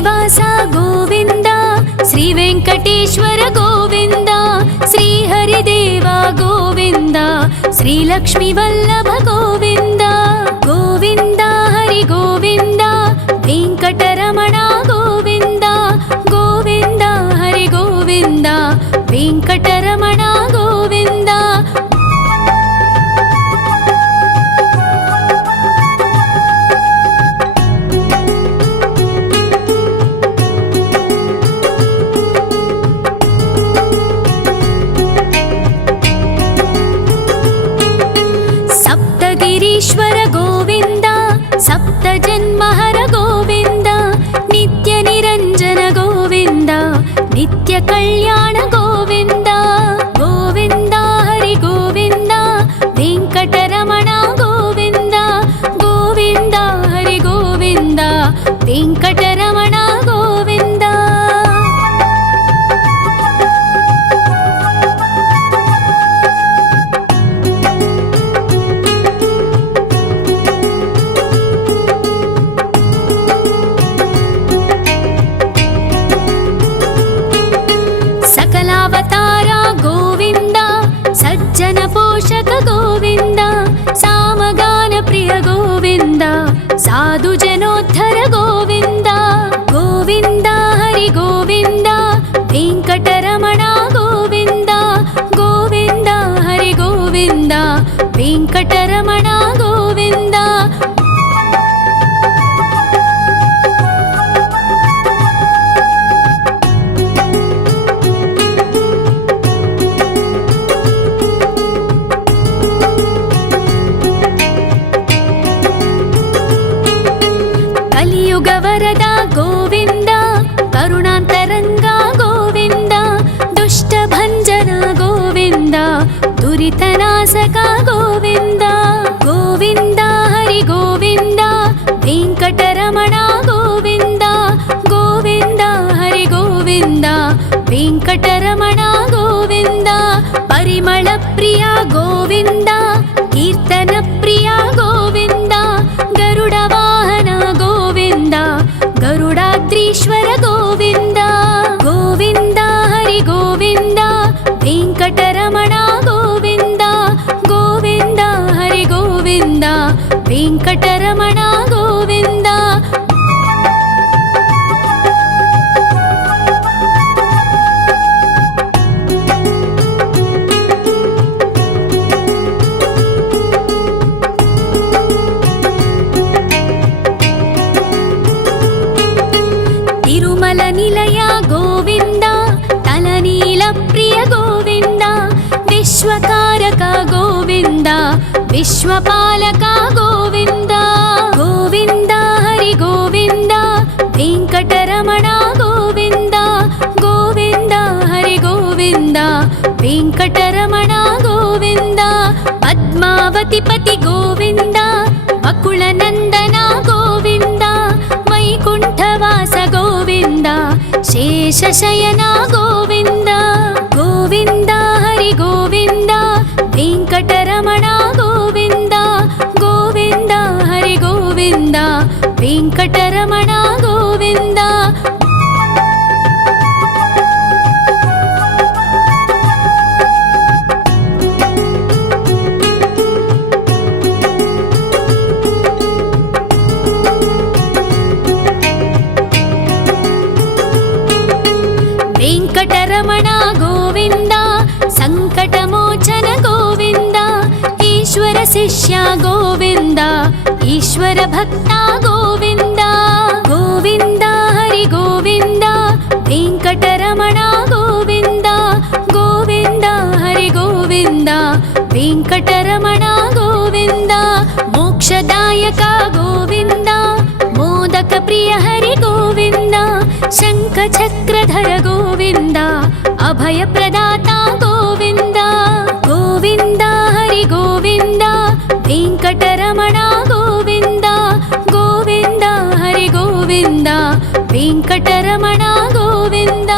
శ్రీనివాస గోవింద, శ్రీ వెంకటేశ్వర గోవింద, శ్రీహరిదేవ గోవింద, శ్రీలక్ష్మీ వల్లభ గోవింద. గోవింద హరి గోవింద, వెంకటరమణ గోవింద, గోవింద హరి గోవింద, వెంకటరమణ గోవింద. సప్తగిరీశ్వర గోవింద, సప్త జన్మహర గోవింద, నిత్య నిరంజన గోవింద, నిత్య కళ్యాణ గోవింద. గోవింద హరి గోవింద, వెంకటరమణ గోవింద, గోవింద హరి గోవింద, వెంకటరమణ గోవింద. సకలావతార గోవింద, సజ్జన పోషక గోవింద, సామగాన ప్రియ గోవింద, సాధు జనోద్ధర గోవింద. గోవింద హరి గోవింద, వెంకటరమణ గోవింద, గోవింద హరి గోవింద, వెంకటరమణ గోవింద. కలియుగ వరద గోవింద, కరుణాంతరంగ గోవింద, దుష్ట భంజన గోవింద, దురితనాశక గోవింద. గోవింద హరి గోవింద, వెంకటరమణ గోవింద, గోవింద హరి గోవింద, వెంకటరమణ గోవింద. పరిమళ ప్రియ గోవింద, కీర్తన ప్రియ గోవింద, గరుడ వాహన గోవింద, గరుడాద్రీశ్వర గోవింద. గోవింద హరి గోవింద, వెంకటరమణ గోవింద, గోవింద హరి గోవింద, వెంకటరమణ గోవింద. తిరుమల నిలయ గోవింద, తలనీల ప్రియ గోవింద, విశ్వకారక గోవింద, విశ్వపాలక గోవింద. గోవింద హరి గోవింద, వెంకటరమణ గోవింద, గోవింద హరి గోవింద, వెంకటరమణ గోవింద. పద్మావతి పతి గోవింద, వకుళ నందన గోవింద, వైకుంఠవాస గోవింద, శేషశయన గోవింద. గోవింద హరి గోవింద, వెంకటరమణ గోవింద, గోవింద హరి గోవింద, వెంకటరమణ గోవింద. వెంకటరమణ గోవింద, సంకటమోచన గోవింద, ఈశ్వర శిష్య గోవింద, ఈశ్వర భక్త గోవింద. గోవింద హరి గోవింద, వెంకటరమణ గోవింద, గోవింద హరి గోవింద, వెంకటరమణ గోవింద. మోక్షదాయక గోవింద, మోదక ప్రియ హరి గోవింద, శంఖ చక్రధర గోవింద, అభయ ప్రదాత గోవింద. గోవింద హరి గోవింద, వెంకటరమణ గోవింద, గోవింద హరి గోవింద, వెంకటరమణ గోవింద.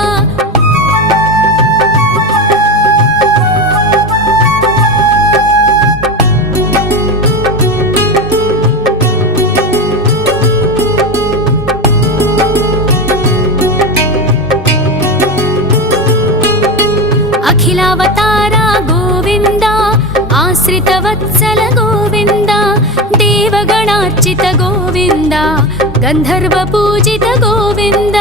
देवगणार्चित गोविन्द गन्धर्वपूजित गोविन्द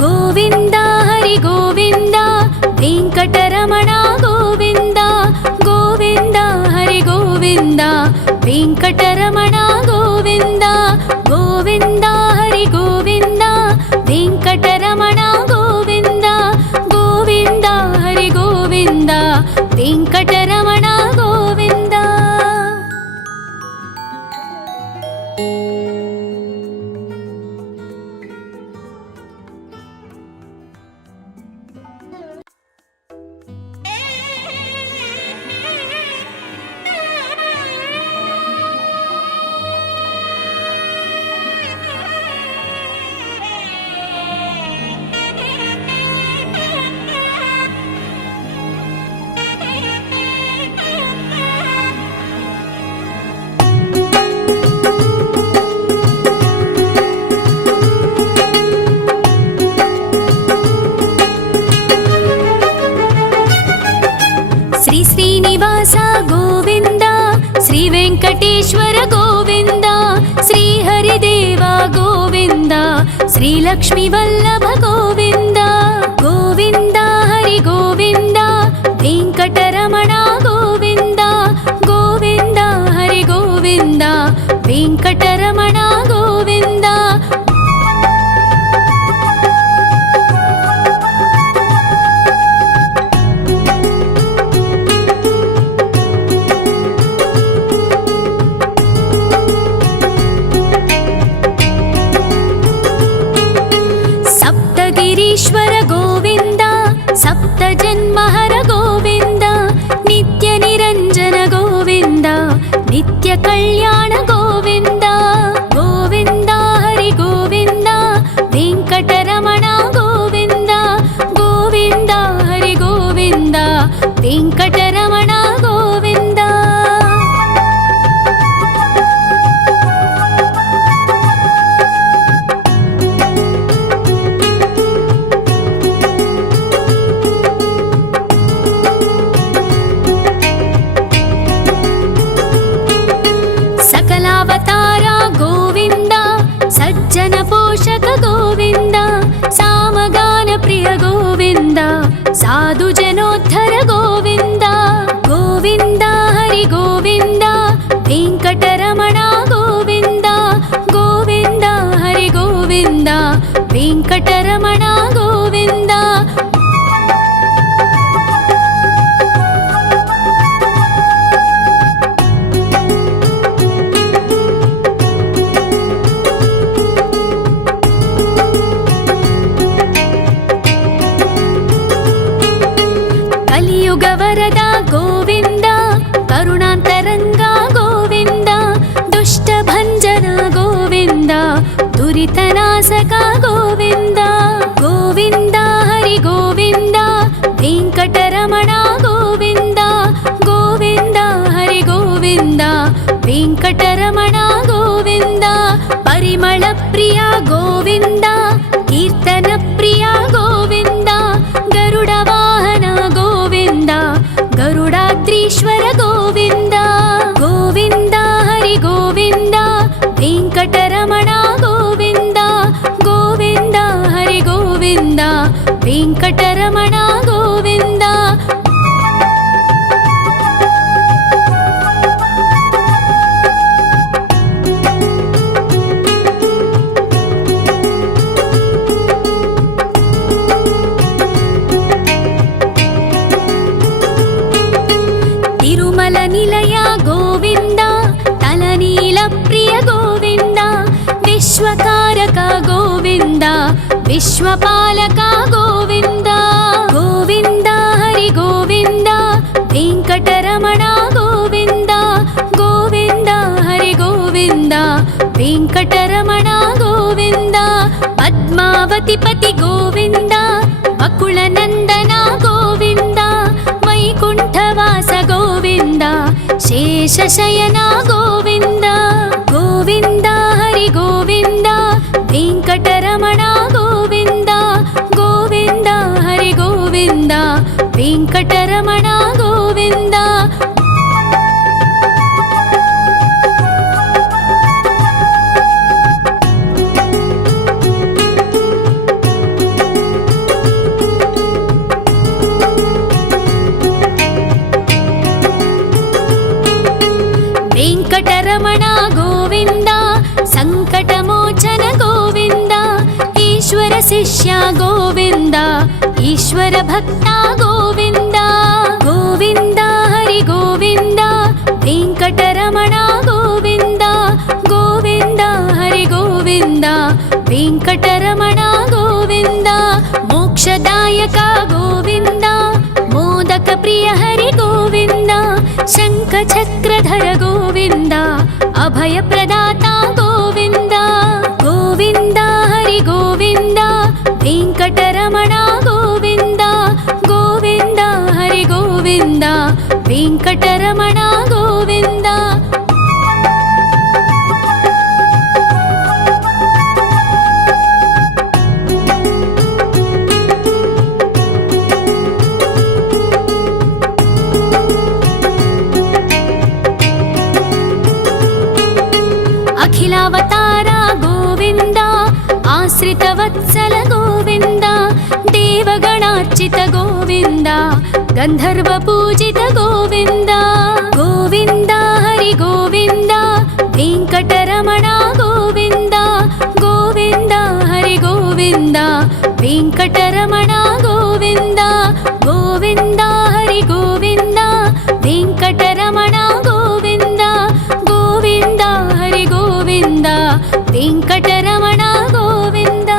गोविन्द हरि गोविन्द वेङ्कटरमण गोविन्द गोविन्द हरि गोविन्द वेङ्कटरमण गोविन्द गोविन्द हरि गोविन्द वेङ्कटरमण गोविन्द गोविन्द हरि गोविन्द वेङ्कटरमण गोविन्द। श्री श्रीनिवास गोविन्द श्री वेङ्कटेश्वर गोविन्द श्री हरिदेव गोविन्द श्री लक्ष्मीवल्लभ गोविन्द गोविन्द हरि गोविन्द वेङ्कटरमण गोविन्द गोविन्द हरि गोविन्द वेङ्कटरमण गोविन्द। ईश्वर गोविन्द सप्तजन्महर गोविन्द नित्यनिरञ्जन गोविन्द नित्यकल्याण गोविन्द गोविन्द हरि गोविन्द वेङ्कटरमण गोविन्द गोविन्द हरि गोविन्द वेङ्कटरमण गोविन्द। सकलावतार गोविन्द सज्जन पोषक गोविन्द सामगान प्रिय गोविन्द साधु जनोद्धर गोविन्द गोविन्द हरि गोविन्द वेङ्कटरमण गोविन्द गोविन्द हरि गोविन्द वेङ्कटरमण गोविन्द। कलियुगवरदा गोविन्द करुणान्तरङ्गा गोविन्द दुष्टभञ्जन गोविन्द दुरितनाशका गोविन्द गोविन्द हरि गोविन्द वेङ्कटरमण गोविन्द गोविन्द हरि गोविन्द वेङ्कटरमण गोविन्द। परिमलप्रिया गोविन्द कीर्तनप्रिया गोविन्द गरुडवाहन गोविन्द गरुडाद्रीश्वर गोविन्द गोविन्द हरि गोविन्द वेङ्कटरमण गोविन्द गोविन्द हरि गोविन्द वेङ्कटरमण गोविन्द। तिरुमल निलय गोविन्द तलनील प्रिय गोविन्द विश्वकारक गोविन्द विश्वपालक गोविन्द गोविन्द हरि गोविन्द वेङ्कटरमण गोविन्द गोविन्द हरि गोविन्द वेङ्कटरमण गोविन्द। पद्मावतिपति गोविन्द वकुलनन्दन गोविन्द वैकुण्ठवास गोविन्द शेषशयन गोविन्द गोविन्द हरि गोविन्द वेङ्कटरमण गोविन्द गोविन्द हरि गोविन्द वेङ्कटरमण गोविन्द। ಶಿಷ್ಯ ಗೋವಿಂದ ಈಶ್ವರ ಭಕ್ತ ಗೋವಿಂದ ಗೋವಿಂದ ಹರಿ ಗೋವಿಂದ ವೆಂಕಟರಮಣ ಗೋವಿಂದ ಗೋವಿಂದ ಹರಿ ಗೋವಿಂದ ವೆಂಕಟರಮಣ ಗೋವಿಂದ ಮೋಕ್ಷದಾಯಕ ಗೋವಿಂದ ಮೋದಕ ಪ್ರಿಯ ಹರಿ ಗೋವಿಂದ ಶಂಖ ಚಕ್ರಧರ ಗೋವಿಂದ ಅಭಯ ಪ್ರದಾತ ಗೋವಿಂದ ಗೋವಿಂದ ಹರಿ ಗೋವಿಂದ ವೆಂಕಟರಮಣ ಗೋವಿಂದ ಗೋವಿಂದ ಹರಿ ಗೋವಿಂದ ವೆಂಕಟರಮಣ ಗೋವಿಂದ ಅಖಿಲಾವತಾರ ಗೋವಿಂದ ಆಶ್ರಿತ ವತ್ಸಲ ಗೋವಿಂದ ದೇವಗಣಾರ್ಚಿತ ಗೋವಿಂದ ಗಂಧರ್ವ ಪೂಜಿತ ಗೋವಿಂದ ಗೋವಿಂದ ಹರಿ ಗೋವಿಂದ ವೆಂಕಟರಮಣ ಗೋವಿಂದ ಗೋವಿಂದ ಹರಿ ಗೋವಿಂದ ವೆಂಕಟರಮಣ ಗೋವಿಂದ ಗೋವಿಂದ ಹರಿ ಗೋವಿಂದ ವೆಂಕಟರಮಣ ಗೋವಿಂದ ಗೋವಿಂದ ಹರಿ ಗೋವಿಂದ ವೆಂಕಟರಮಣ ಗೋವಿಂದ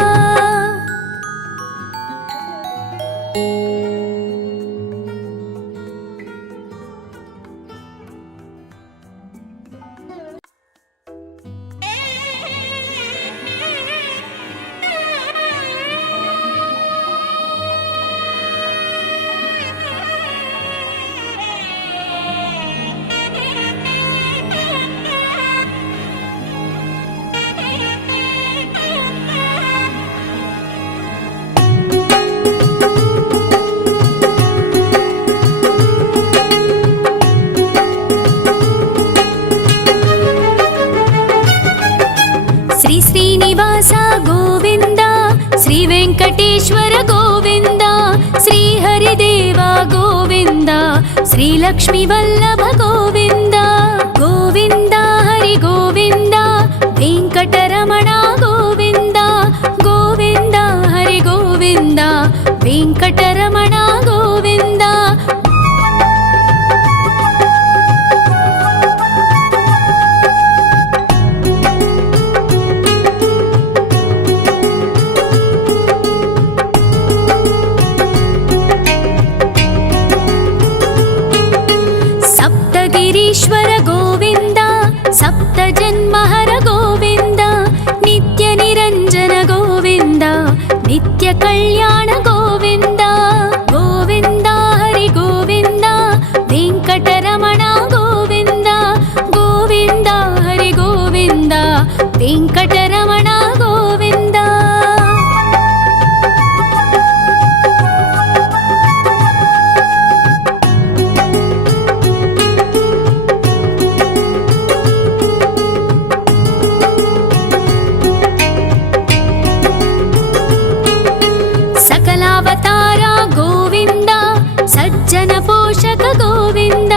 ಶ್ರೀ ಶ್ರೀನಿವಾಸ ಗೋವಿಂದ ಶ್ರೀ ವೆಂಕಟೇಶ್ವರ ಗೋವಿಂದ ಶ್ರೀ ಹರಿದೇವ ಗೋವಿಂದ ಶ್ರೀ ಲಕ್ಷ್ಮೀ ವಲ್ಲಭ ಗೋವಿಂದ ಗೋವಿಂದ ಹರಿ ಗೋವಿಂದ ವೆಂಕಟರಮಣ ಗೋವಿಂದ ಗೋವಿಂದ ಹರಿ ಗೋವಿಂದ ವೆಂಕಟರಮಣ ಗೋವಿಂದ ಸಪ್ತಗಿರೀಶ್ವರ ಗೋವಿಂದ ಸಪ್ತ ಜನ್ಮಹರ ಗೋವಿಂದ ನಿತ್ಯ ನಿರಂಜನ ಗೋವಿಂದ ನಿತ್ಯ ಕಲ್ಯಾಣ ಗೋವಿಂದ ಗೋವಿಂದ ಹರಿ ಗೋವಿಂದ ವೆಂಕಟರಮಣ ಗೋವಿಂದ ಗೋವಿಂದ ಹರಿ ಗೋವಿಂದ ವೆಂಕಟರಮಣ ಗೋವಿಂದ ಸಕಲಾವತಾರ ಗೋವಿಂದ ಸಜ್ಜನ ಪೋಷಕ ಗೋವಿಂದ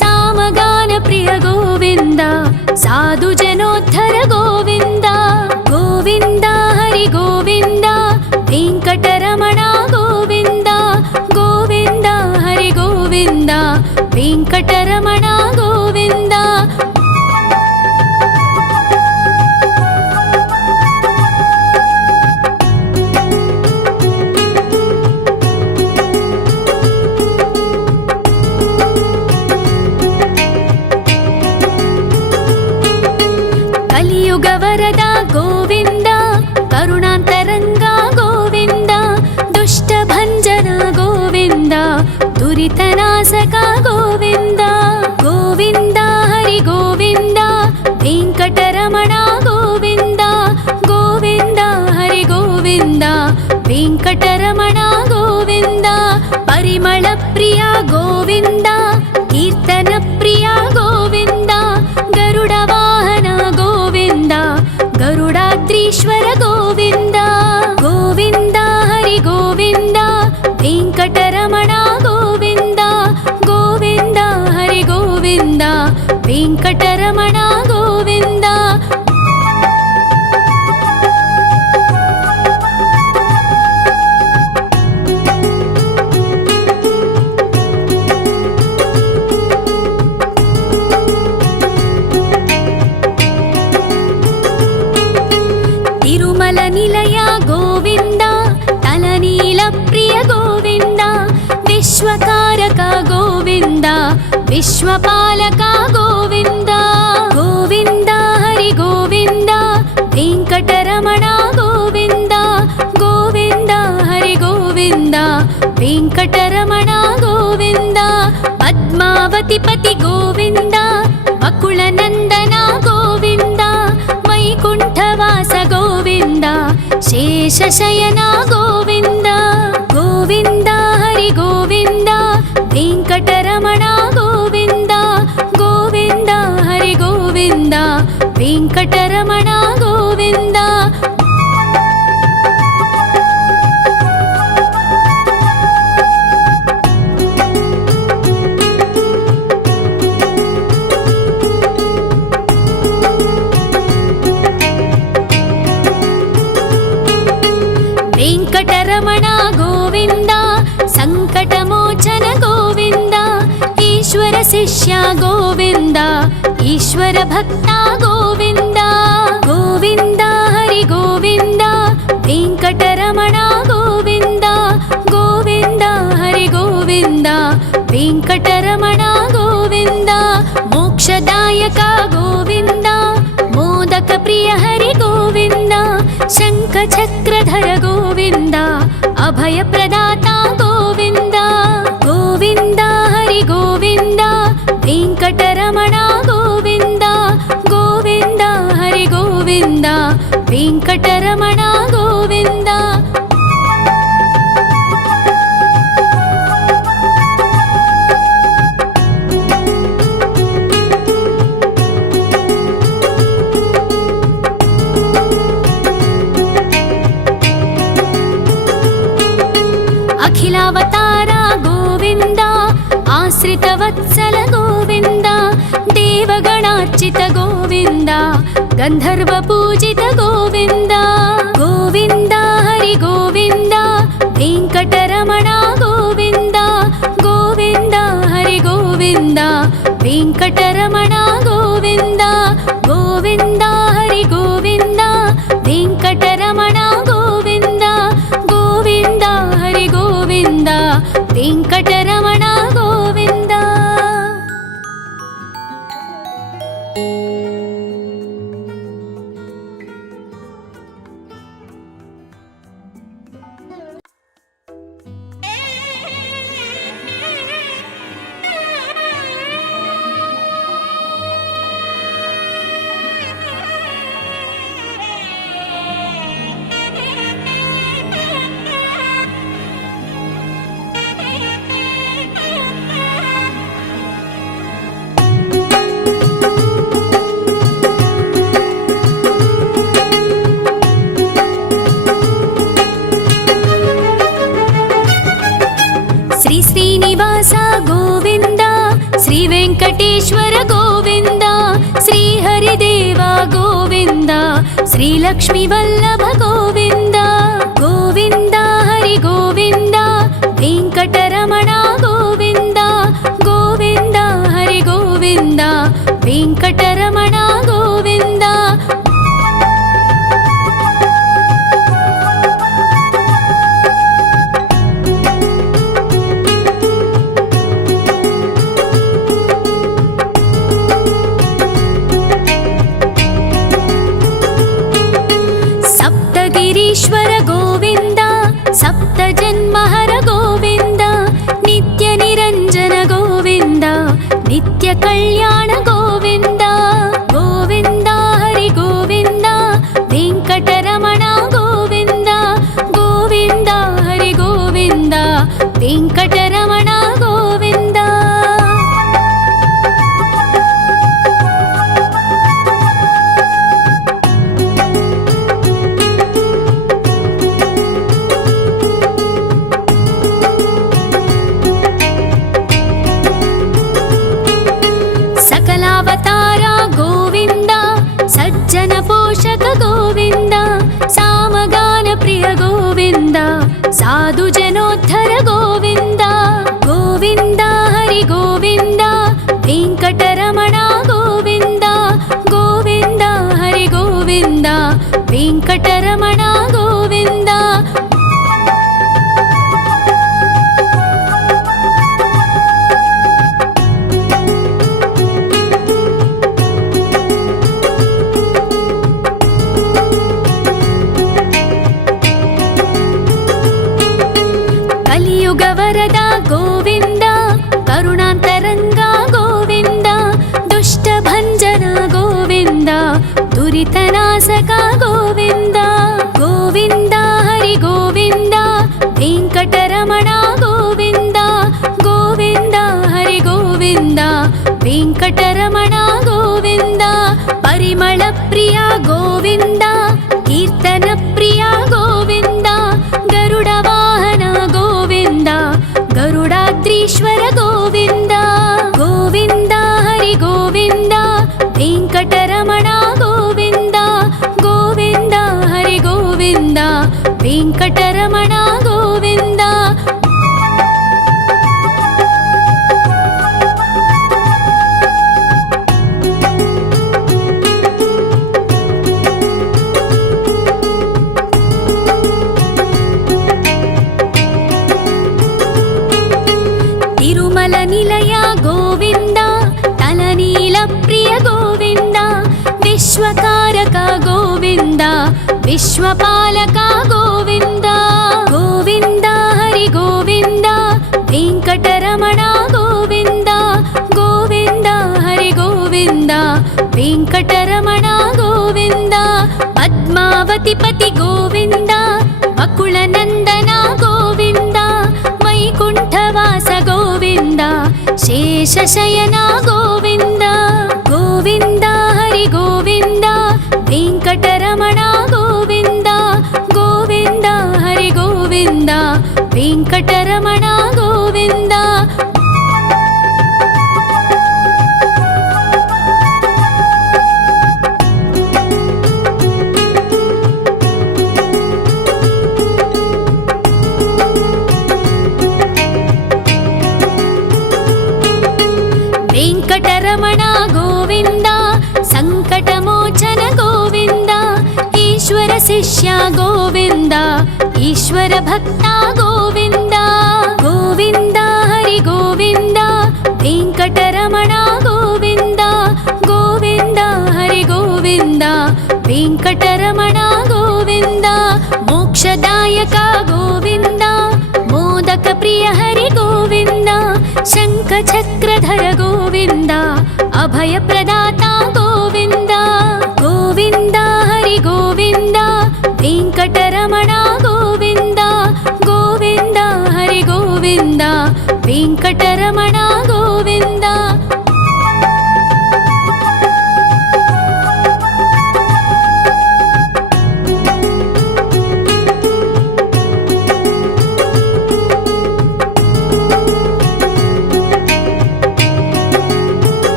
ಸಾಮಗಾನ ಪ್ರಿಯ ಗೋವಿಂದ ಸಾಧು ಜನೋದ್ಧರ ಗೋವಿಂದ ಗೋವಿಂದ ಹರಿ ಗೋವಿಂದ ವೆಂಕಟರಮಣ ಗೋವಿಂದ ಗೋವಿಂದ ಹರಿ ಗೋವಿಂದ ವೆಂಕಟರಮಣ ಗೋವಿಂದ ಕಲಿಯುಗ ವರದ ಗೋವಿಂದ ಕರುಣಾಂತರಂಗ ಗೋವಿಂದ ದುಷ್ಟ ಭಂಜನ ಗೋವಿಂದ ದುರಿತನಾಶಕ ಗೋವಿಂದ ಗೋವಿಂದ ಹರಿ ಗೋವಿಂದ ವೆಂಕಟರಮಣ ಗೋವಿಂದ ಗೋವಿಂದ ಹರಿ ಗೋವಿಂದ ವೆಂಕಟರಮಣ ಗೋವಿಂದ ಪರಿಮಳ ಪ್ರಿಯ ಗೋವಿಂದ ಕೀರ್ತನ ಪ್ರಿಯ ಗೋವಿಂದ ಗರುಡ ವಾಹನ ಗೋವಿಂದ ಗರುಡಾದ್ರೀಶ್ವರ ಗೋವಿಂದ ಗೋವಿಂದ ಹರಿ ಗೋವಿಂದ ವೆಂಕಟರಮಣ ಗೋವಿಂದ ಗೋವಿಂದ ಭಕ್ತನಿಲಯ ಗೋವಿಂದ ತಲನೀಲ ಪ್ರಿಯ ಗೋವಿಂದ ವಿಶ್ವಕಾರಕ ಗೋವಿಂದ ವಿಶ್ವಪಾಲಕ ಗೋವಿಂದ ಗೋವಿಂದ ಹರಿ ಗೋವಿಂದ ವೆಂಕಟರಮಣ ಗೋವಿಂದ ಗೋವಿಂದ ಹರಿ ಗೋವಿಂದ ವೆಂಕಟರಮಣ ಗೋವಿಂದ ಪದ್ಮಾವತಿ ಪತಿ ಗೋವಿಂದ ಬಕುಳನಂದನ ಗೋವಿಂದ ವೈಕುಂಠವಾಸ ಗೋವಿಂದ ಶೇಷಶಯನ ಗೋವಿಂದ ಗೋವಿಂದ ಹರಿ ಗೋವಿಂದ ವೆಂಕಟರಮಣ ಗೋವಿಂದ ಗೋವಿಂದ ಹರಿ ಗೋವಿಂದ ವೆಂಕಟರಮಣ ಗೋವಿಂದ ವೆಂಕಟರಮಣ ಗೋವಿಂದ ಸಂಕಟಮೋಚನ ಗೋವಿಂದ ಈಶ್ವರ ಶಿಷ್ಯ ಗೋವಿಂದ ಈಶ್ವರ ಭಕ್ತ ಗೋವಿಂದ ಗೋವಿಂದ ಹರಿ ಗೋವಿಂದ ವೆಂಕಟರಮಣ ಗೋವಿಂದ ಗೋವಿಂದ ಹರಿ ಗೋವಿಂದ ವೆಂಕಟರಮಣ ಗೋವಿಂದ ಮೋಕ್ಷದಾಯಕ ಗೋವಿಂದ ಮೋದಕ ಪ್ರಿಯ ಹರಿ ಗೋವಿಂದ ಶಂಖ ಚಕ್ರಧರ ಗೋವಿಂದ ಅಭಯ ಪ್ರದಾತ ಗೋವಿಂದ ಗೋವಿಂದ ಹರಿ ಗೋವಿಂದ ವೆಂಕಟರಮಣ ಗೋವಿಂದ ಗೋವಿಂದ ಹರಿ ಗೋವಿಂದ ವೆಂಕಟರಮಣ ಗೋವಿಂದ ಅಖಿಲಾವತಾರ ಗೋವಿಂದ ಆಶ್ರಿತ ವತ್ಸಲ ಗೋವಿಂದ ದೇವಗಣಾರ್ಚಿತ ಗೋವಿಂದ ಗಂಧರ್ವ ಪೂಜಿತ ಗೋವಿಂದ ಗೋವಿಂದ ಹರಿ ಗೋವಿಂದ ವೆಂಕಟರಮಣ ಗೋವಿಂದ ಗೋವಿಂದ ಹರಿ ಗೋವಿಂದ ವೆಂಕಟರಮಣ ಗೋವಿಂದ ಗೋವಿಂದ ಹರಿ ಗೋವಿಂದ ವೆಂಕಟರಮಣ ಗೋವಿಂದ ಗೋವಿಂದ ಹರಿ ಗೋವಿಂದ ವೆಂಕಟರಮಣ ಗೋವಿಂದ ಶ್ರೀ ಶ್ರೀನಿವಾಸ ಗೋವಿಂದ ಶ್ರೀ ವೆಂಕಟೇಶ್ವರ ಗೋವಿಂದ ಶ್ರೀ ಹರಿದೇವ ಗೋವಿಂದ ಶ್ರೀ ಲಕ್ಷ್ಮೀ ವಲ್ಲಭ ಗೋವಿಂದ ಗೋವಿಂದ ಹರಿ ಗೋವಿಂದ ವೆಂಕಟರಮಣ ಗೋವಿಂದ ಗೋವಿಂದ ಹರಿ ಗೋವಿಂದ ವೆಂಕಟರಮಣ ಗೋವಿಂದ ಸಪ್ತಗಿರೀಶ್ವರ ಗೋವಿಂದ ಸಪ್ತ ಜನ್ಮಹರ ಗೋವಿಂದ ನಿತ್ಯ ನಿರಂಜನ ಗೋವಿಂದ ನಿತ್ಯ ಕಲ್ಯಾಣ ಗೋವಿಂದ ಗೋವಿಂದ ಹರಿ ಗೋವಿಂದ ವೆಂಕಟರಮಣ ಗೋವಿಂದ ಗೋವಿಂದ ಹರಿ ಗೋವಿಂದ ವೆಂಕಟರಮಣ ಗೋವಿಂದ ಸಕಲಾವತಾರ ಗೋವಿಂದ ಸಜ್ಜನ ಪೋಷಕ ಗೋವಿಂದ ಸಾಮಗಾನ ಪ್ರಿಯ ಗೋವಿಂದ ಸಾಧು ಜನೋದ್ಧರ ಗೋವಿಂದ ಗೋವಿಂದ ಹರಿ ಗೋವಿಂದ ವೆಂಕಟರಮಣ ಗೋವಿಂದ ಗೋವಿಂದ ಹರಿ ಗೋವಿಂದ వెంకటరమణ గోవింద. కలియుగ వరద గోవింద, కరుణాంతరంగ గోవింద, దుష్ట భంజన గోవింద, దురితనాశక గోవింద. గోవింద హరి గోవింద, వెంకటరమణ గోవింద. గోవింద హరి గోవింద, వెంకటరమణ గోవింద. పరిమళ ప్రియ గోవింద, కీర్తన ప్రియ గోవింద. గరుడ వాహన గోవింద, గరుడాద్రీశ్వర గోవింద. గోవింద హరి గోవింద, వెంకటరమణ గోవింద. గోవింద హరి గోవింద, వెంకటరమణ గోవింద. తిరుమల నిలయ గోవింద, తలనీల ప్రియ గోవింద. విశ్వకారక గోవింద, విశ్వపాలక గోవింద. గోవింద హరి గోవింద, వెంకటరమణ గోవింద. గోవింద హరి గోవింద, వెంకటరమణ గోవింద. పద్మావతి పతి గోవింద, వకుళ నందన గోవింద. వైకుంఠవాస గోవింద, శేషశయన గోవింద. గోవింద హరి గోవింద, వెంకటరమణ గోవింద. గోవింద హరి గోవింద, వెంకటరమణ గోవింద. వెంకటరమణ గోవింద, సంకటమోచన గోవింద. ఈశ్వర శిష్య గోవింద, ఈశ్వర భక్త గోవింద. గోవింద హరి గోవింద, వెంకటరమణ గోవింద. గోవింద హరి గోవింద, వెంకటరమణ గోవింద. మోక్షదాయక గోవింద, మోదక ప్రియ హరి గోవింద. శంఖ చక్రధర గోవింద, అభయ ప్రదాత గోవింద. గోవింద హరి గోవింద, వెంకటరమణ గోవింద. గోవింద హరి గోవింద, వెంకటరమణ గోవింద.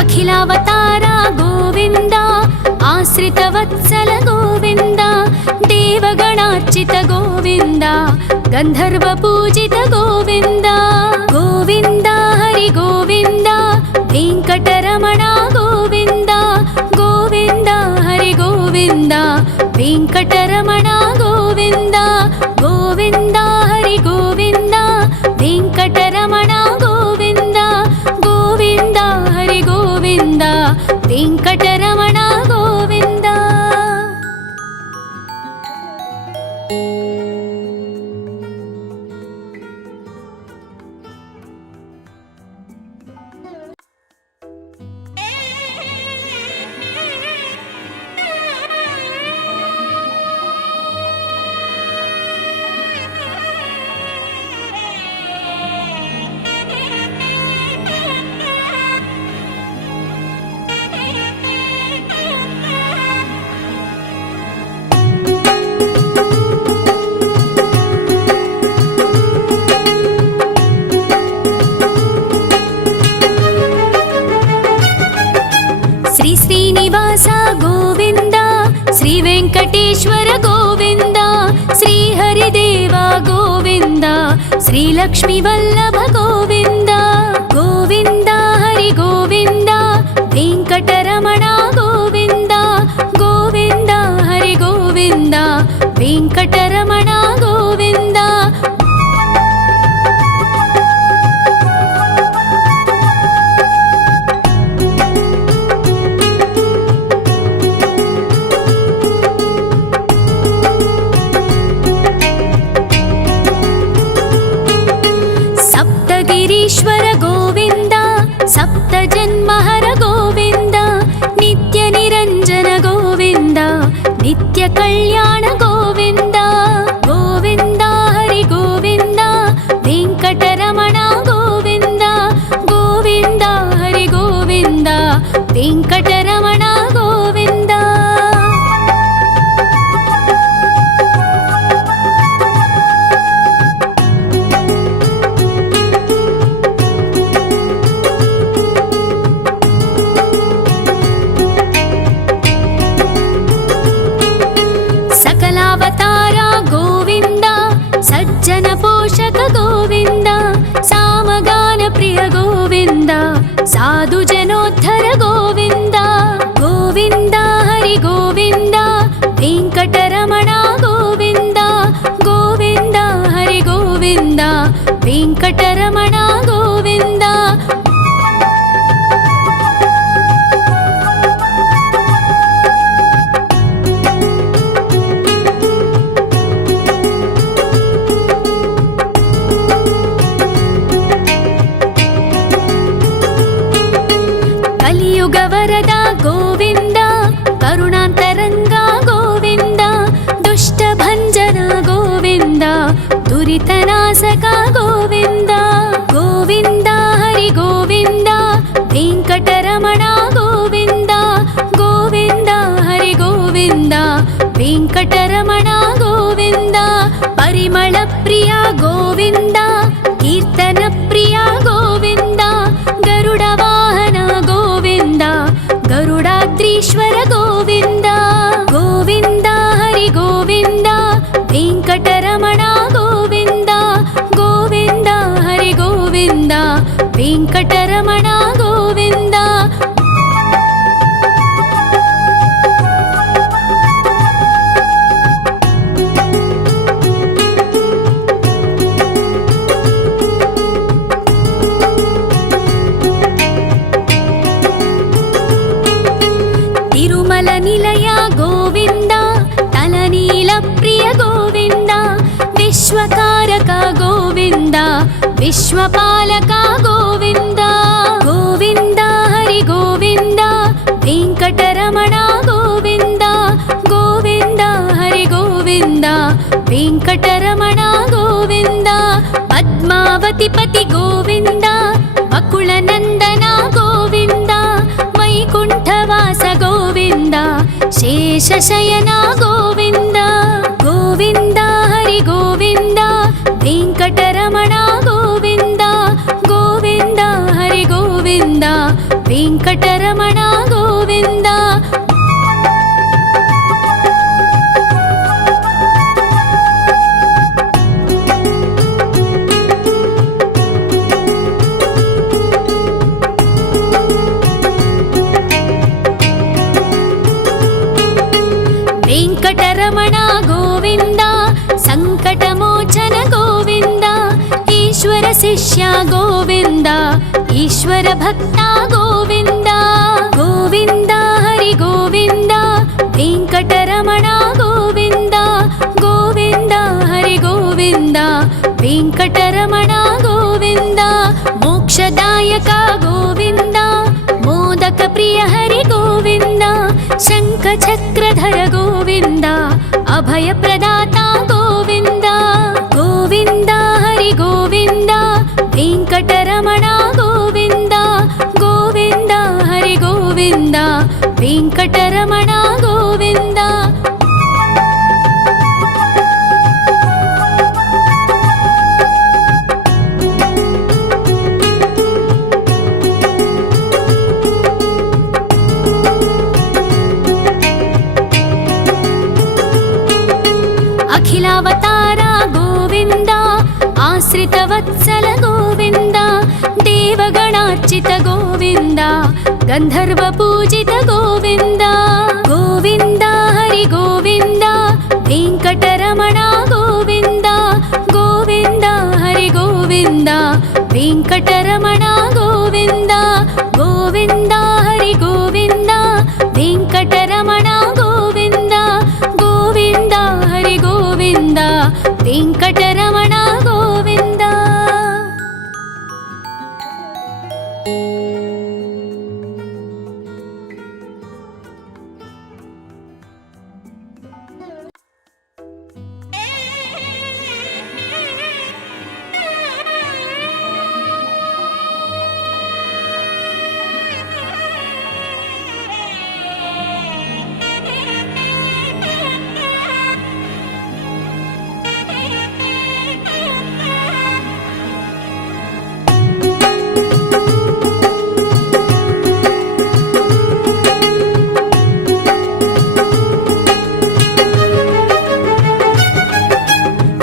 అఖిలావతార గోవింద, ఆశ్రిత వత్సల గోవింద. దేవగణార్చిత గోవింద, గంధర్వ పూజిత గోవింద. గోవింద హరి గోవింద, వెంకటరమణ గోవింద. గోవింద హరి గోవింద, వెంకటరమణ గోవింద. గోవింద హరి గోవింద, వెంకటరమణ గోవింద. గోవింద హరి గోవింద, వెంకటరమణ గోవింద. శ్రీనివాస గోవింద, శ్రీ వెంకటేశ్వర గోవింద, శ్రీ హరిదేవ గోవింద, శ్రీ లక్ష్మీ వల్లభ గోవింద. గోవింద హరి గోవింద, వెంకటరమణ గోవింద. గోవింద ಗೋವಿಂದ ವೆಂಕಟರಮಣ ಗೋವಿಂದ ಪರಿಮಳ ಪ್ರಿಯ ಗೋವಿಂದ ಕೀರ್ತನ ಪ್ರಿಯ ಗೋವಿಂದ ಗರುಡ ವಾಹನ ಗೋವಿಂದ ಗರುಡಾದ್ರೀಶ್ವರ ಗೋವಿಂದ ಗೋವಿಂದ ಹರಿ ಗೋವಿಂದ ವೆಂಕಟರಮಣ ಗೋವಿಂದ ಗೋವಿಂದ ಹರಿ ಗೋವಿಂದ ವೆಂಕಟರಮಣ ಗೋವಿಂದ ತಿರುಮಲ ನಿಲಯ ಗೋವಿಂದ ತಲನೀಲ ಪ್ರಿಯ ಗೋವಿಂದ ವಿಶ್ವಕಾರಕ ಗೋವಿಂದ ವಿಶ್ವಪಾಲಕ ಗೋವಿಂದ ಗೋವಿಂದ ಹರಿ ಗೋವಿಂದ ವೆಂಕಟರಮಣ ಗೋವಿಂದ ಗೋವಿಂದ ಹರಿ ಗೋವಿಂದ ವೆಂಕಟರಮಣ ಗೋವಿಂದ ಪದ್ಮಾವತಿ ಪತಿ ಗೋವಿಂದ ಬಕುಳ ನಂದನ ಗೋವಿಂದ ವೈಕುಂಠವಾಸ ಗೋವಿಂದ ಶೇಷಶಯನ ಗೋವಿಂದ ಗೋವಿಂದ ಹರಿ ಗೋವಿಂದ ವೆಂಕಟರಮಣ ಗೋವಿಂದ ಗೋವಿಂದ ಹರಿ ಗೋವಿಂದ ವೆಂಕಟರಮಣ ಗೋವಿಂದ ವೆಂಕಟರಮಣ ಗೋವಿಂದ ಸಂಕಟಮೋಚನ ಗೋವಿಂದ ಈಶ್ವರ ಶಿಷ್ಯ ಗೋವಿಂದ ಈಶ್ವರ ಭಕ್ತ ಗೋವಿಂದ ಗೋವಿಂದ ಹರಿ ಗೋವಿಂದ ವೆಂಕಟರಮಣ ಗೋವಿಂದ ಗೋವಿಂದ ಹರಿ ಗೋವಿಂದ ವೆಂಕಟರಮಣ ಗೋವಿಂದ ಮೋಕ್ಷದಾಯಕ ಗೋವಿಂದ ಮೋದಕ ಪ್ರಿಯ ಹರಿ ಗೋವಿಂದ ಶಂಖ ಚಕ್ರಧರ ಗೋವಿಂದ ಅಭಯ ಪ್ರದಾತ ಗೋವಿಂದ ಗೋವಿಂದ ಹರಿ ಗೋವಿಂದ ವೆಂಕಟರಮಣ ಗೋವಿಂದ ಗೋವಿಂದ ಹರಿ ಗೋವಿಂದ ವೆಂಕಟರಮಣ ಗೋವಿಂದ ಅಖಿಲಾವತಾರ ಗೋವಿಂದ ಆಶ್ರಿತ ವತ್ಸಲ ಗೋವಿಂದ ದೇವಗಣಾರ್ಚಿತ ಗೋವಿಂದ ಗಂಧರ್ವ ಪೂಜಿತ ಗೋವಿಂದ ಗೋವಿಂದ ಹರಿ ಗೋವಿಂದ ವೆಂಕಟರಮಣ ಗೋವಿಂದ ಗೋವಿಂದ ಹರಿ ಗೋವಿಂದ ವೆಂಕಟರಮಣ ಗೋವಿಂದ ಗೋವಿಂದ ಹರಿ ಗೋವಿಂದ ವೆಂಕಟರಮಣ ಗೋವಿಂದ ಗೋವಿಂದ ಹರಿ ಗೋವಿಂದ ವೆಂಕಟರಮಣ ಗೋವಿಂದ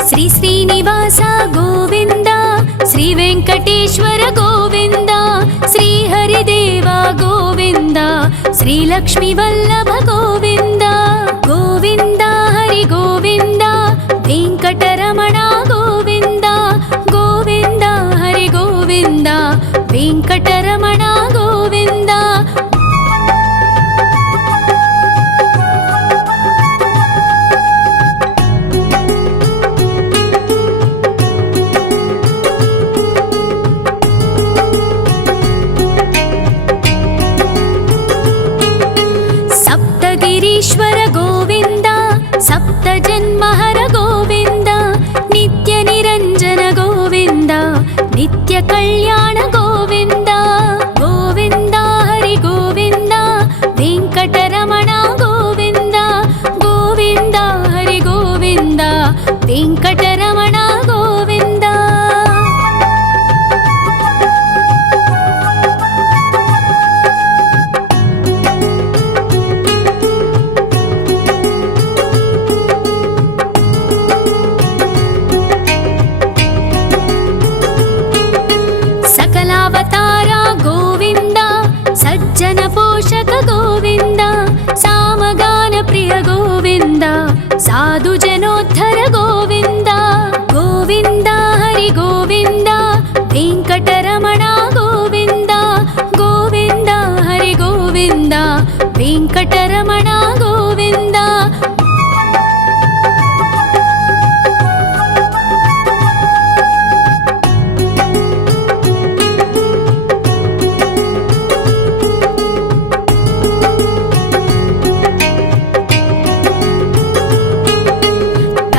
ಶ್ರೀ ಶ್ರೀನಿವಾಸ ಗೋವಿಂದ ಶ್ರೀ ವೆಂಕಟೇಶ್ವರ ಗೋವಿಂದ ಶ್ರೀ ಹರಿದೇವ ಗೋವಿಂದ ಶ್ರೀ ಲಕ್ಷ್ಮೀ ವಲ್ಲಭ ಗೋವಿಂದ ಗೋವಿಂದ ಹರಿ ಗೋವಿಂದ ವೆಂಕಟರಮಣ ಗೋವಿಂದ ಗೋವಿಂದ ಹರಿ ಗೋವಿಂದ ವೆಂಕಟರಮಣ ಗೋವಿಂದ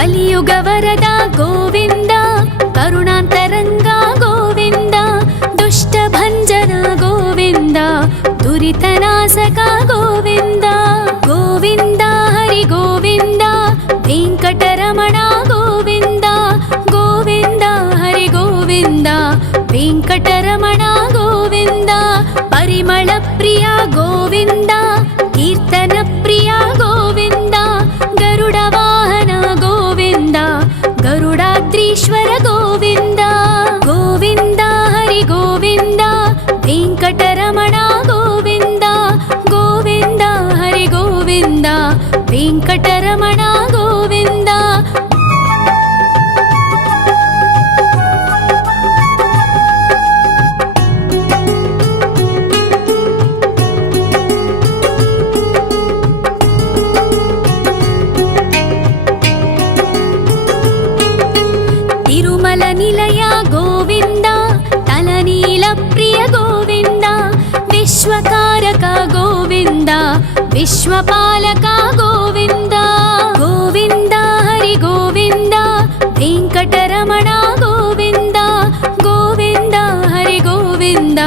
కలియుగ వరద గోవింద కరుణాంతరంగ గోవింద దుష్ట భంజన గోవింద దురితనాశక గోవింద గోవింద హరి గోవింద వెంకటరమణ గోవింద గోవింద హరి గోవింద వెంకటరమణ గోవింద పరిమళ ప్రియ గోవింద కీర్తన ప్రియ గోవింద గరుడ వాహన గోవింద గరుడాద్రీశ్వర గోవింద గోవింద హరి గోవింద వెంకటరమణ గోవింద గోవింద హరి గోవింద వెంకటరమణ గోవింద తిరుమల నిలయ గోవింద తలనీల ప్రియ గోవింద విశ్వకారక గోవింద విశ్వపాలక గోవింద గోవింద హరి గోవింద వెంకటరమణ గోవింద గోవింద హరి గోవింద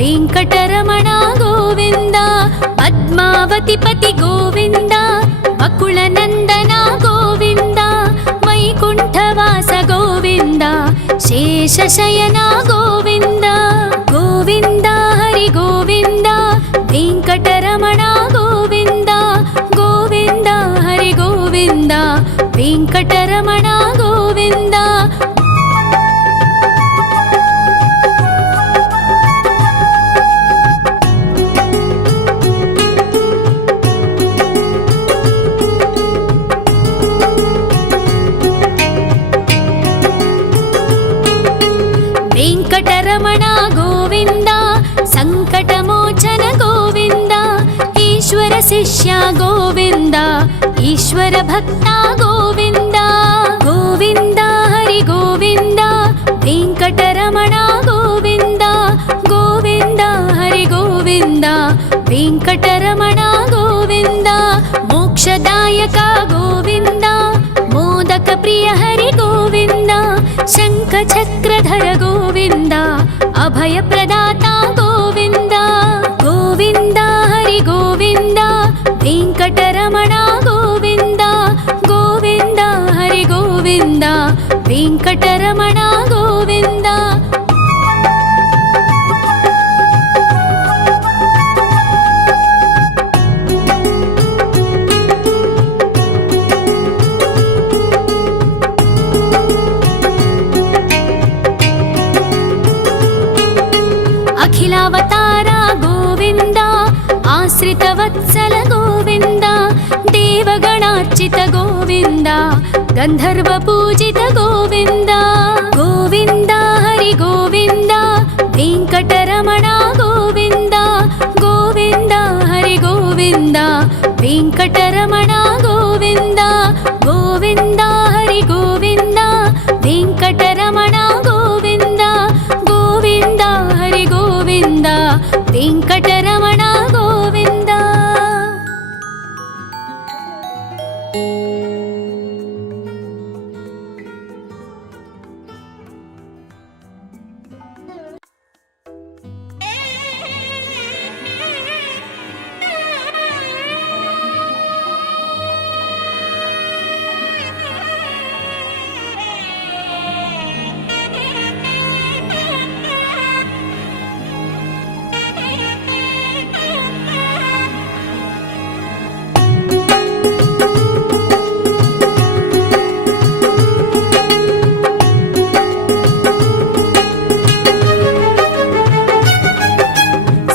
వెంకటరమణ గోవింద పద్మావతి పతి గోవింద వకుళ నందన గోవింద వైకుంఠవాస గోవింద శేషశయన గోవింద గోవింద హరి గోవింద వెంకటరమణ గోవింద గోవింద హరి గోవింద వెంకటరమణ గోవింద వెంకటరమణ గోవింద సంకటమోచన గోవింద ఈశ్వర శిష్య గోవింద ఈశ్వర భక్త గోవింద గోవింద హరి గోవింద వెంకటరమణ గోవింద గోవింద హరి గోవింద వెంకటరమణ గోవింద మోక్షదాయక గోవింద మోదక ప్రియ హరి గోవింద శంఖ చక్రధర గోవింద అభయ ప్రదాత గోవింద గోవింద హరి గోవింద వెంకటరమణ గోవింద గోవింద హరి గోవింద వెంకటరమణ గోవింద అఖిలావతార గోవింద ఆశ్రిత వత్సల గోవింద దేవగణార్చిత గోవింద గంధర్వ పూజిత గోవింద గోవింద హరి గోవింద వెంకటరమణ గోవింద గోవింద హరి గోవింద వెంకటరమణ గోవింద గోవింద హరి గోవింద వెంకటరమణ గోవింద గోవింద హరి గోవింద వెంకటరమణ గోవింద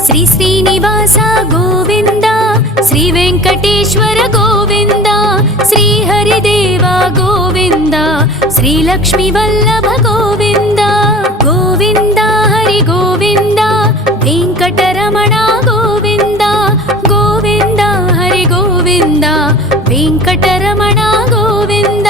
శ్రీ శ్రీనివాస గోవింద శ్రీ వెంకటేశ్వర గోవింద శ్రీ హరిదేవ గోవింద శ్రీ లక్ష్మీ వల్లభ గోవింద గోవింద హరి గోవింద వెంకటరమణ గోవింద గోవింద హరి గోవింద వెంకటరమణ గోవింద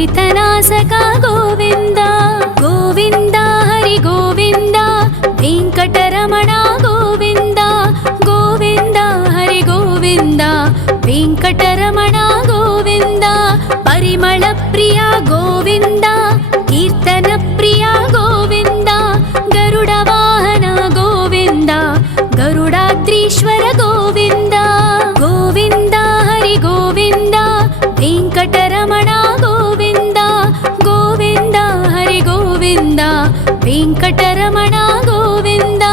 దురితనాశక గోవింద గోవింద హరి గోవింద వెంకటరమణ గోవింద గోవింద హరి గోవింద వెంకటరమణ గోవింద పరిమళ ప్రియ గోవింద కీర్తన ప్రియ గోవింద గరుడ వాహన గోవింద గరుడాద్రీశ్వర గోవింద గోవింద హరి గోవింద వెంకటరమణ గోవింద గోవింద హరి గోవింద వెంకటరమణ గోవింద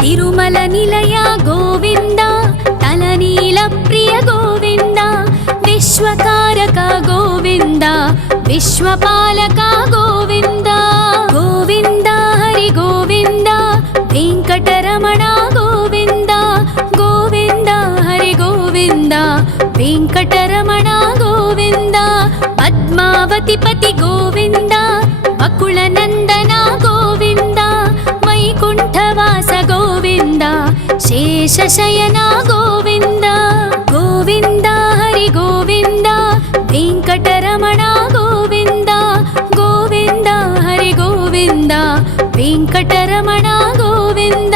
తిరుమల నిలయ గోవింద తలనీల ప్రియ గోవింద విశ్వకారక గోవింద విశ్వపాలక గోవింద గోవింద హరి గోవింద వెంకటరమణ గోవింద గోవింద హరి గోవింద వెంకటరమణ గోవింద పద్మావతి పతి గోవింద అకుల నందన గోవింద వైకుంఠవాస గోవింద శేషశయన గోవింద గోవింద హరి గోవింద వెంకటరమణ గోవింద గోవింద హరి గోవింద వెంకటరమణ గోవింద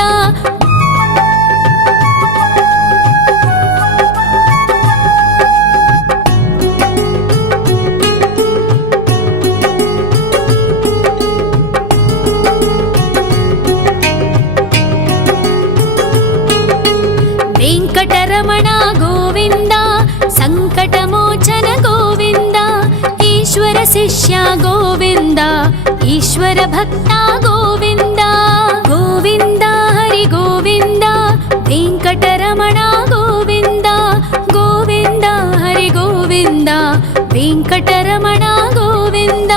వెంకటరమణ గోవింద సంకటమోచన గోవింద ఈశ్వర శిష్య గోవింద ఈశ్వర భక్త గోవింద గోవింద హరి గోవింద వెంకటరమణ గోవింద గోవింద హరి గోవింద వెంకటరమణ గోవింద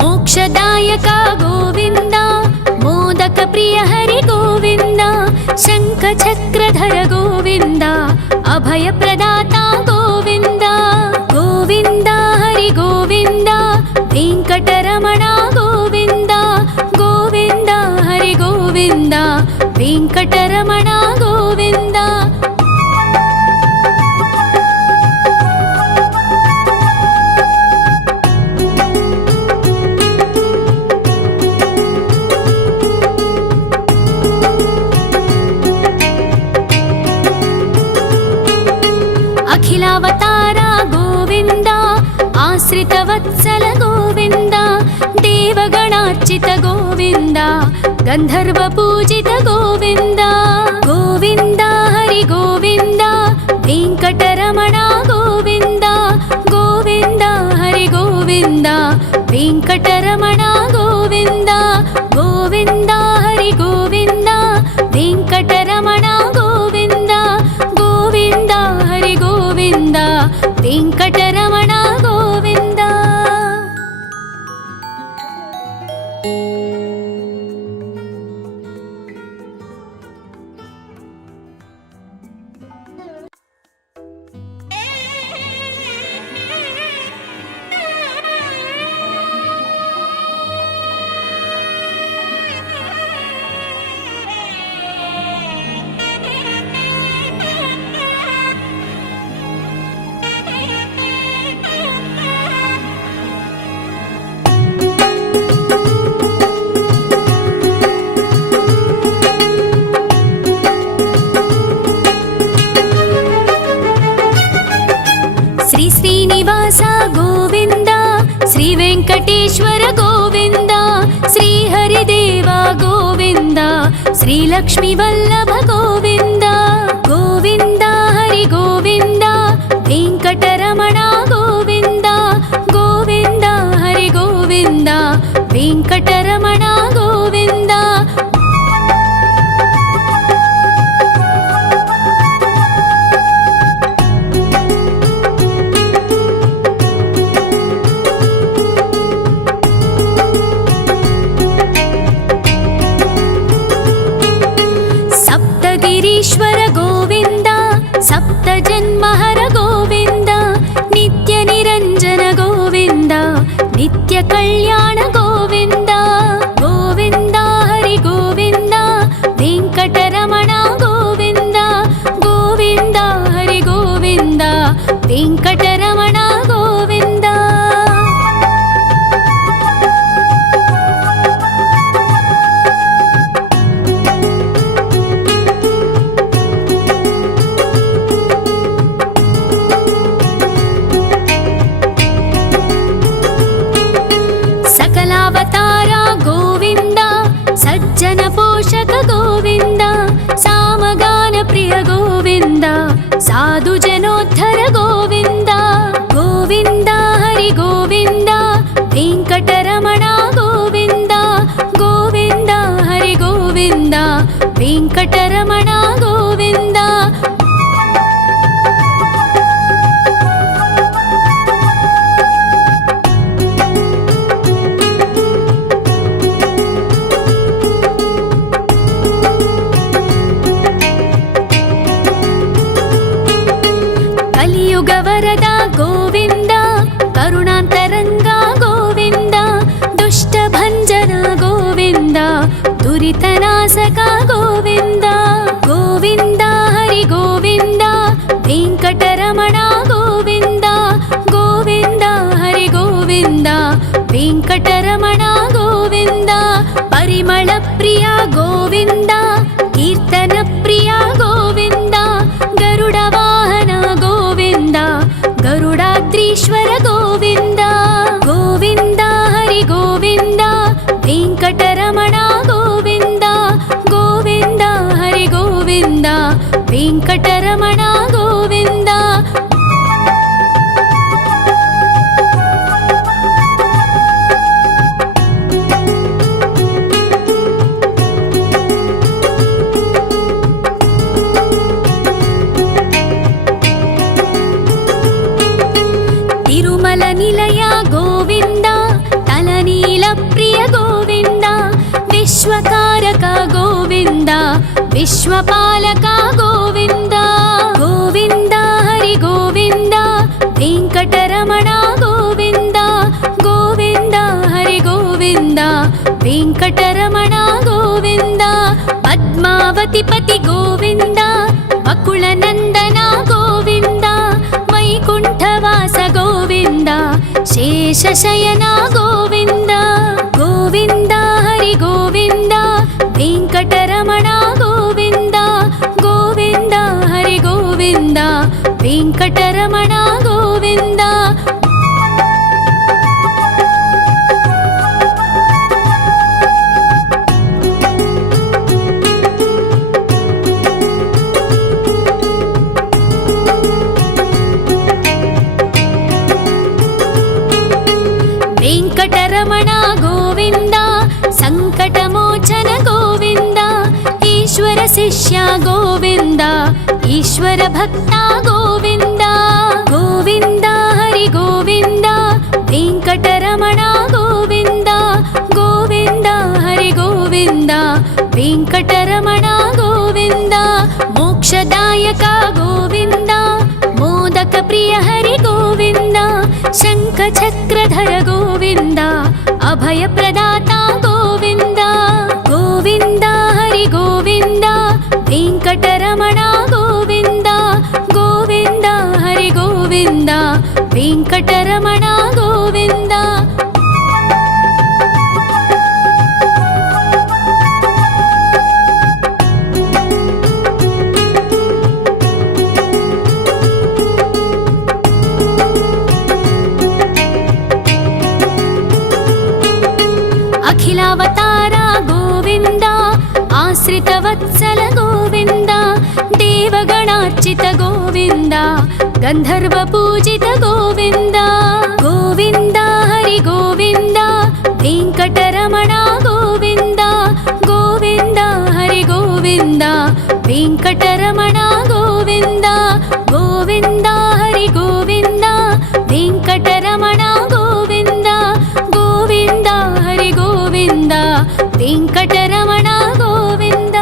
మోక్షదాయక గోవింద మోదక ప్రియ హరి గోవింద శంఖ చక్రధర గోవింద అభయ ప్రదాత గోవింద గోవింద హరి గోవింద వెంకటరమణ గోవింద గోవింద హరి గోవింద వెంకటరమణ గోవింద అఖిలావతార గోవింద ఆశ్రిత వత్సల గోవింద దేవగణార్చిత గోవింద గంధర్వ పూజిత గోవింద గోవింద హరి గోవింద వెంకటరమణ గోవింద గోవింద హరి గోవింద వెంకటరమణ గోవింద గోవింద హరి గోవింద వెంకటరమణ గోవింద గోవింద హరి గోవింద వెంకటరమణ గోవింద శ్రీ శ్రీనివాస గోవింద శ్రీ వెంకటేశ్వర గోవింద శ్రీ హరిదేవ గోవింద శ్రీ లక్ష్మీ వల్లభ గోవింద గోవింద హరి గోవింద వెంకటరమణ గోవింద గోవింద హరి గోవింద వెంకటరమణ గోవింద గిరీశ్వర గోవింద సప్త జన్మహర గోవింద వెంకటరమణ గోవింద. సకలావతార గోవింద, సజ్జన పోషక గోవింద, సామగాన ప్రియ గోవింద, సాధు జనోద్ధర గోవింద. గోవింద హరి గోవింద, వెంకటరమణ గోవింద. గోవింద హరి గోవింద, వెంకటరమణ గోవింద. కలియుగ వరద గోవింద, కరుణాంతరంగ గోవింద, దుష్ట భంజన గోవింద, దురితనాశక గోవింద. గోవింద హరి గోవింద, వెంకటరమణ గోవింద. గోవింద హరి గోవింద, వెంకటరమణ గోవింద. పరిమళ ప్రియ గోవింద, కీర్తన ప్రియ గోవింద, గరుడ వాహన గోవింద, గరుడాద్రీశ్వర గోవింద. గోవింద హరి గోవింద, వెంకటరమణ గోవింద. గోవింద హరి గోవింద, వెంకటరమణ గోవింద. తిరుమల నిలయ గోవింద, తలనీల ప్రియ గోవింద, విశ్వకారక గోవింద, విశ్వపాలక గోవింద. గోవింద హరి గోవింద, వెంకటరమణ గోవింద. గోవింద హరి గోవింద, వెంకటరమణ గోవింద. పద్మావతి పతి గోవింద, వకుళ నందన గోవింద, వైకుంఠవాస గోవింద, శేషశయన గోవింద. గోవింద హరి గోవింద, వెంకటరమణ గోవింద. గోవింద హరి గోవింద, వెంకటరమణ గోవింద. వెంకటరమణ గోవింద, సంకటమోచన గోవింద, ఈశ్వర శిష్య గోవింద, ఈశ్వర భక్త గోవింద. గోవింద హరి గోవింద, వెంకటరమణ గోవింద. గోవింద హరి గోవింద, వెంకటరమణ గోవింద. మోక్షదాయక గోవింద, మోదక ప్రియ హరి గోవింద, శంఖ చక్రధర గోవింద, అభయ ప్రదాత గోవింద. గోవింద హరి గోవింద, వెంకటరమణ గోవింద. గోవింద హరి గోవింద, వెంకటరమణ గోవింద. అఖిలావతార గోవింద, ఆశ్రిత వత్సల గోవింద, దేవగణార్చిత గోవింద, గంధర్వ పూజిత గోవింద. గోవింద హరి గోవింద, వెంకటరమణ గోవింద. గోవింద హరి గోవింద, వెంకటరమణ గోవింద. గోవింద హరి గోవింద, వెంకటరమణ గోవింద. గోవింద హరి గోవింద, వెంకటరమణ గోవింద.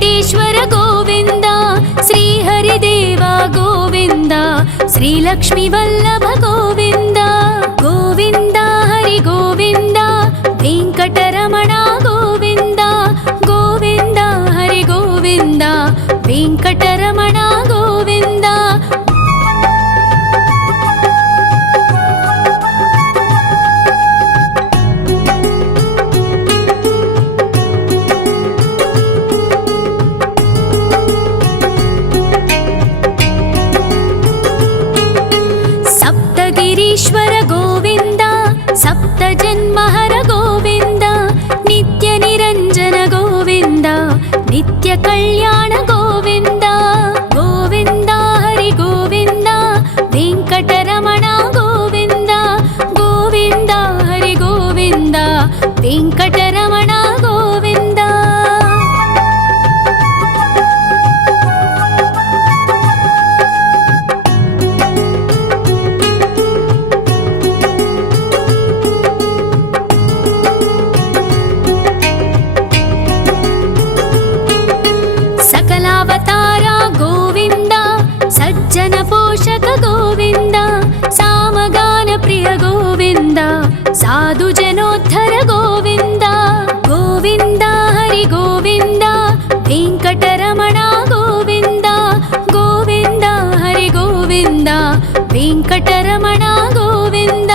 ವೆಂಕಟೇಶ್ವರ ಗೋವಿಂದ, ಶ್ರೀಹರಿದೇವ ಗೋವಿಂದ, ಶ್ರೀಲಕ್ಷ್ಮೀ ವಲ್ಲಭ ಗೋವಿಂದ. ಗೋವಿಂದ ಹರಿ ಗೋವಿಂದ, ವೆಂಕಟರಮಣ ಗೋವಿಂದ, ಗೋವಿಂದ ಹರಿ ಗೋವಿಂದ, ವೆಂಕಟರಮಣ ಗೋವಿಂದ. ಸಪ್ತಗಿರೀಶ್ವರ ಗೋವಿಂದ, ಸಪ್ತ ಜನ್ಮಹರ ಗೋವಿಂದ, ನಿತ್ಯ ನಿರಂಜನ ಗೋವಿಂದ, ನಿತ್ಯ ಕಲ್ಯಾಣ ಗೋವಿಂದ. ಗೋವಿಂದ ಹರಿ ಗೋವಿಂದ, ವೆಂಕಟರಮಣ ಗೋವಿಂದ, ಗೋವಿಂದ ಹರಿ ಗೋವಿಂದ, ವೆಂಕಟರಮಣ ಗೋವಿಂದ. ಸಕಲಾವತಾರ ಗೋವಿಂದ, ಸಜ್ಜನ ಪೋಷಕ ಗೋವಿಂದ, ಸಾಮಗಾನ ಪ್ರಿಯ ಗೋವಿಂದ, ಸಾಧು ಜನೋದ್ಧರ ಗೋವಿಂದ. ಗೋವಿಂದ ಹರಿ ಗೋವಿಂದ, ವೆಂಕಟರಮಣ ಗೋವಿಂದ, ಗೋವಿಂದ ಹರಿ ಗೋವಿಂದ, ವೆಂಕಟರಮಣ ಗೋವಿಂದ.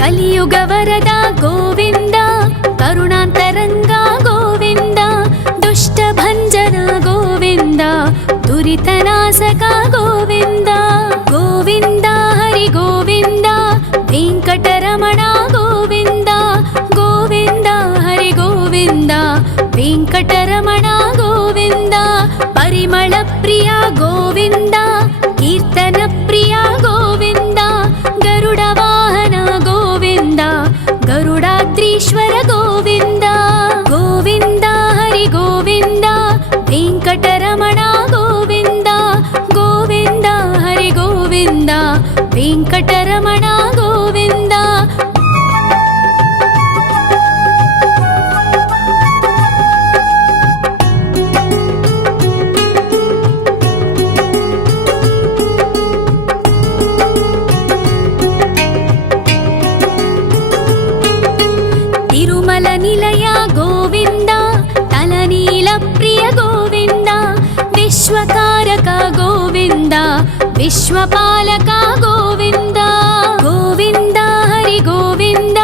ಕಲಿಯುಗ ವರದ ಗೋವಿಂದ, ಕರುಣಾಂತರಂಗ ಗೋವಿಂದ, ದುಷ್ಟ ಭಂಜನ ಗೋವಿಂದ, ದುರಿತನಾಶಕ ಗೋವಿಂದ. ಗೋವಿಂದ ಹರಿ ಗೋವಿಂದ, ವೆಂಕಟರಮಣ ಗೋವಿಂದ, ಗೋವಿಂದ ಹರಿ ಗೋವಿಂದ, ವೆಂಕಟರಮಣ ಗೋವಿಂದ. ಪರಿಮಳ ಪ್ರಿಯ ಗೋವಿಂದ, ಕೀರ್ತನ ಪ್ರಿಯ ಗೋವಿಂದ, ಗರುಡ ವಾಹನ ಗೋವಿಂದ, ಗರುಡಾದ್ರೀಶ್ವರ ಗೋವಿಂದ. ಗೋವಿಂದ ಹರಿ ಗೋವಿಂದ, ವೆಂಕಟರಮಣ ಗೋವಿಂದ, ಗೋವಿಂದ ಹರಿ ಗೋವಿಂದ, ವೆಂಕಟರಮಣ ಗೋವಿಂದ. ತಿರುಮಲ ನಿಲಯ ಗೋವಿಂದ, ತಲನೀಲ ಪ್ರಿಯ ಗೋವಿಂದ, ವಿಶ್ವಕಾರಕ ಗೋವಿಂದ, ವಿಶ್ವಪಾಲಕ ಗೋವಿಂದ. ಗೋವಿಂದ ಹರಿ ಗೋವಿಂದ,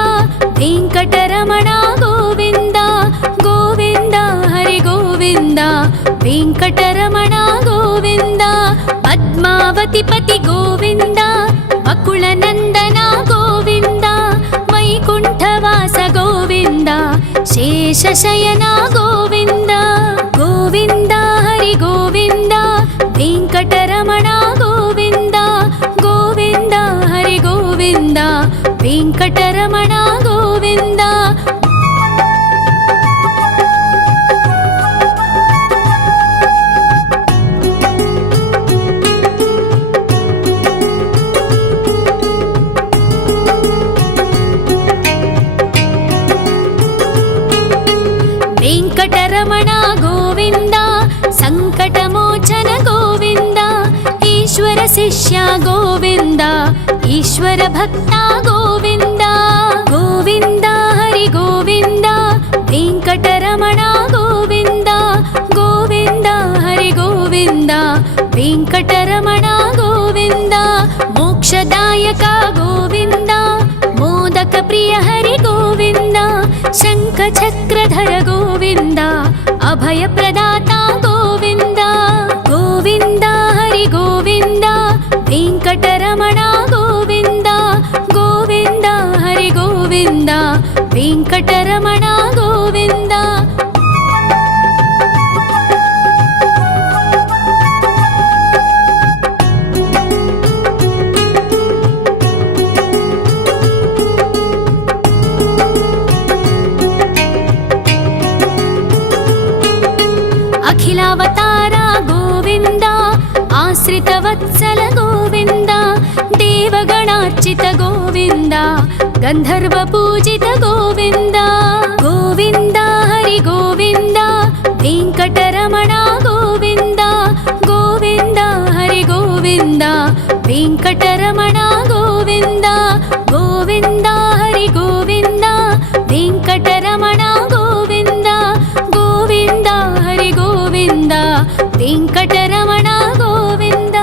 ವೆಂಕಟರಮಣ ಗೋವಿಂದ, ಗೋವಿಂದ ಹರಿ ಗೋವಿಂದ, ವೆಂಕಟರಮಣ ಗೋವಿಂದ. ಪದ್ಮಾವತಿ ಪತಿ ಗೋವಿಂದ, ವಕುಳ ನಂದನ ಗೋವಿಂದ, ವೈಕುಂಠವಾಸ ಗೋವಿಂದ, ಶೇಷಶಯನ ಗೋವಿಂದ. ಗೋವಿಂದ ಹರಿ ಗೋವಿಂದ, ವೆಂಕಟರಮಣ ಗೋವಿಂದ, ಗೋವಿಂದ ಹರಿ ಗೋವಿಂದ, ವೆಂಕಟರಮಣ ಗೋವಿಂದ. ವೆಂಕಟರಮಣ ಗೋವಿಂದ, ಸಂಕಟಮೋಚನ ಗೋವಿಂದ, ಈಶ್ವರ ಶಿಷ್ಯ ಗೋವಿಂದ, ಈಶ್ವರ ಭಕ್ತ ಗೋವಿಂದ. ಗೋವಿಂದ ಹರಿ ಗೋವಿಂದ, ವೆಂಕಟರಮಣ ಗೋವಿಂದ, ಗೋವಿಂದ ಹರಿ ಗೋವಿಂದ, ವೆಂಕಟರಮಣ ಗೋವಿಂದ. ಮೋಕ್ಷದಾಯಕ ಗೋವಿಂದ, ಮೋದಕ ಪ್ರಿಯ ಹರಿ ಗೋವಿಂದ, ಶಂಖ ಚಕ್ರಧರ ಗೋವಿಂದ, ಅಭಯ ಪ್ರದಾತ ಗೋವಿಂದ. ಗೋವಿಂದ ಹರಿ ಗೋವಿಂದ, ವೆಂಕಟರಮಣ ಗೋವಿಂದ, ಗೋವಿಂದ ಹರಿ ಗೋವಿಂದ, ವೆಂಕಟರಮಣ ಗೋವಿಂದ. आश्रितवत्सल गोविन्द देवगणार्चित गोविन्द गन्धर्वपूजित गोविन्द गोविन्द हरि गोविन्द वेङ्कटरमण गोविन्द गोविन्द हरि गोविन्द वेङ्कटरमण गोविन्द गोविन्द हरि गोविन्द वेङ्कटरमण गोविन्द गोविन्द हरि गोविन्द वेङ्कटरमण गोविन्द।